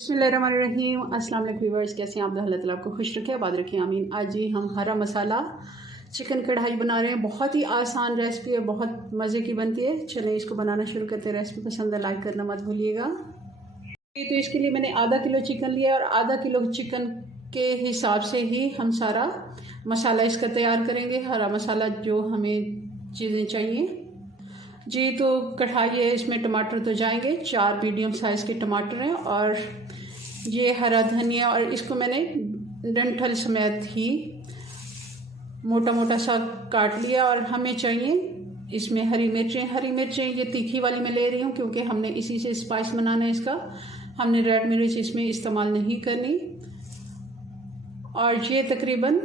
बिस्मिल्लाहिर्रहमानिर्रहीम। अस्सलाम वालेकुम व्यूअर्स, कैसे हैं आप? अल्लाह ताला आपको खुश रखे, आबाद रखे, आमीन। आज जी हम हरा मसाला चिकन कढ़ाई बना रहे हैं। बहुत ही आसान रेसिपी है, बहुत मज़े की बनती है। चलें इसको बनाना शुरू करते हैं। रेसिपी पसंद है लाइक करना मत भूलिएगा। तो इसके लिए मैंने आधा किलो चिकन लिया और आधा किलो चिकन के हिसाब से ही हम सारा मसाला इसका तैयार करेंगे। हरा मसाला जो हमें चीज़ें चाहिए जी, तो कढ़ाई है, इसमें टमाटर तो जाएंगे। 4 मीडियम साइज़ के टमाटर हैं और ये हरा धनिया, और इसको मैंने डंठल समेत ही मोटा मोटा सा काट लिया। और हमें चाहिए इसमें हरी मिर्चें ये तीखी वाली मैं ले रही हूँ क्योंकि हमने इसी से स्पाइस बनाना है इसका। हमने रेड मिर्च इसमें इस्तेमाल नहीं करनी। और ये तकरीबन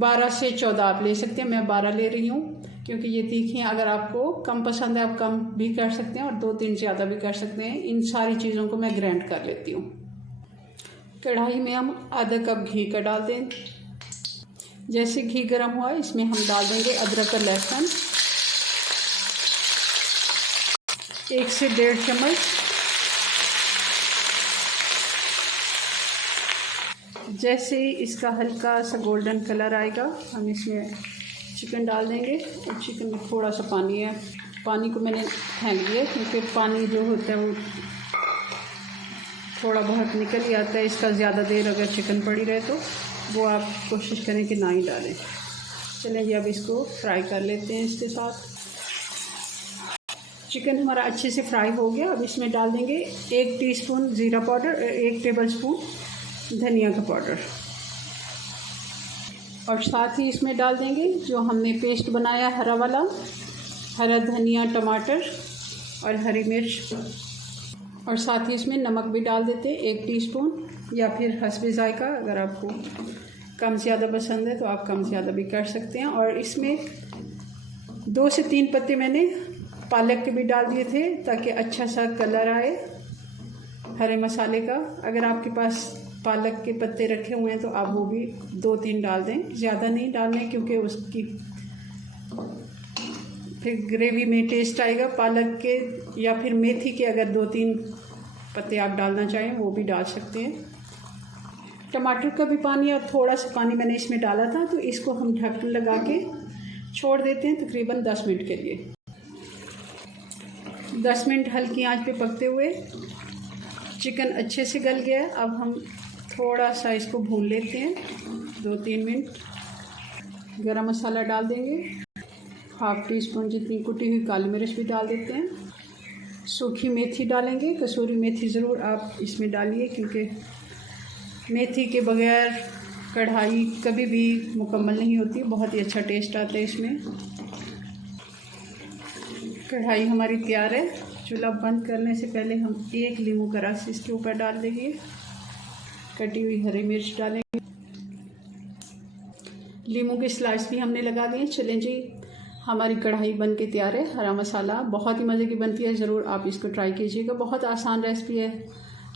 12 से 14 आप ले सकते हैं, मैं 12 ले रही हूँ क्योंकि ये तीखी हैं। अगर आपको कम पसंद है आप कम भी कर सकते हैं और 2-3 ज़्यादा भी कर सकते हैं। इन सारी चीज़ों को मैं ग्राइंड कर लेती हूँ। कढ़ाई में हम आधा कप घी का डाल दें। जैसे घी गर्म हुआ इसमें हम डाल देंगे अदरक और लहसुन 1 से 1.5 चम्मच। जैसे ही इसका हल्का सा गोल्डन कलर आएगा हम इसमें चिकन डाल देंगे। और चिकन में थोड़ा सा पानी है, पानी को मैंने फेंक दिया क्योंकि पानी जो होता है वो थोड़ा बहुत निकल ही आता है। इसका ज़्यादा देर अगर चिकन पड़ी रहे तो वो आप कोशिश करें कि ना ही डालें। चलें जी, अब इसको फ्राई कर लेते हैं इसके साथ। चिकन हमारा अच्छे से फ्राई हो गया। अब इसमें डाल देंगे 1 टीस्पून ज़ीरा पाउडर, 1 टेबलस्पून धनिया का पाउडर, और साथ ही इसमें डाल देंगे जो हमने पेस्ट बनाया हरा वाला, हरा धनिया, टमाटर और हरी मिर्च। और साथ ही इसमें नमक भी डाल देते हैं 1 टीस्पून, या फिर हस्बे ज़ायका। अगर आपको कम ज़्यादा पसंद है तो आप कम ज़्यादा भी कर सकते हैं। और इसमें 2 से 3 पत्ते मैंने पालक के भी डाल दिए थे ताकि अच्छा सा कलर आए हरे मसाले का। अगर आपके पास पालक के पत्ते रखे हुए हैं तो आप वो भी 2-3 डाल दें, ज़्यादा नहीं डालने क्योंकि उसकी फिर ग्रेवी में टेस्ट आएगा। पालक के या फिर मेथी के अगर 2-3 पत्ते आप डालना चाहें वो भी डाल सकते हैं। टमाटर का भी पानी और थोड़ा सा पानी मैंने इसमें डाला था, तो इसको हम ढक्कन लगा के छोड़ देते हैं तकरीबन 10 मिनट के लिए। 10 मिनट हल्की आंच पे पकते हुए चिकन अच्छे से गल गया। अब हम थोड़ा सा इसको भून लेते हैं 2-3 मिनट। गरम मसाला डाल देंगे, 1/2 टीस्पून जितनी कुटी हुई काली मिर्च भी डाल देते हैं। सूखी मेथी डालेंगे, कसूरी मेथी ज़रूर आप इसमें डालिए क्योंकि मेथी के बगैर कढ़ाई कभी भी मुकम्मल नहीं होती। बहुत ही अच्छा टेस्ट आता है इसमें। कढ़ाई हमारी तैयार है। चूल्हा बंद करने से पहले हम 1 नींबू का रस इसके ऊपर डाल देंगे, कटी हुई हरी मिर्च डालेंगे, नींबू के स्लाइस भी हमने लगा दिए। चलें जी, हमारी कढ़ाई बन के तैयार है। हरा मसाला बहुत ही मज़े की बनती है, ज़रूर आप इसको ट्राई कीजिएगा। बहुत आसान रेसिपी है।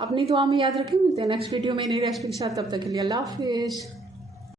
अपनी दुआ में याद रखें। मिलते हैं नेक्स्ट वीडियो में नई रेसिपी के साथ। तब तक के लिए अल्लाह हाफिज़।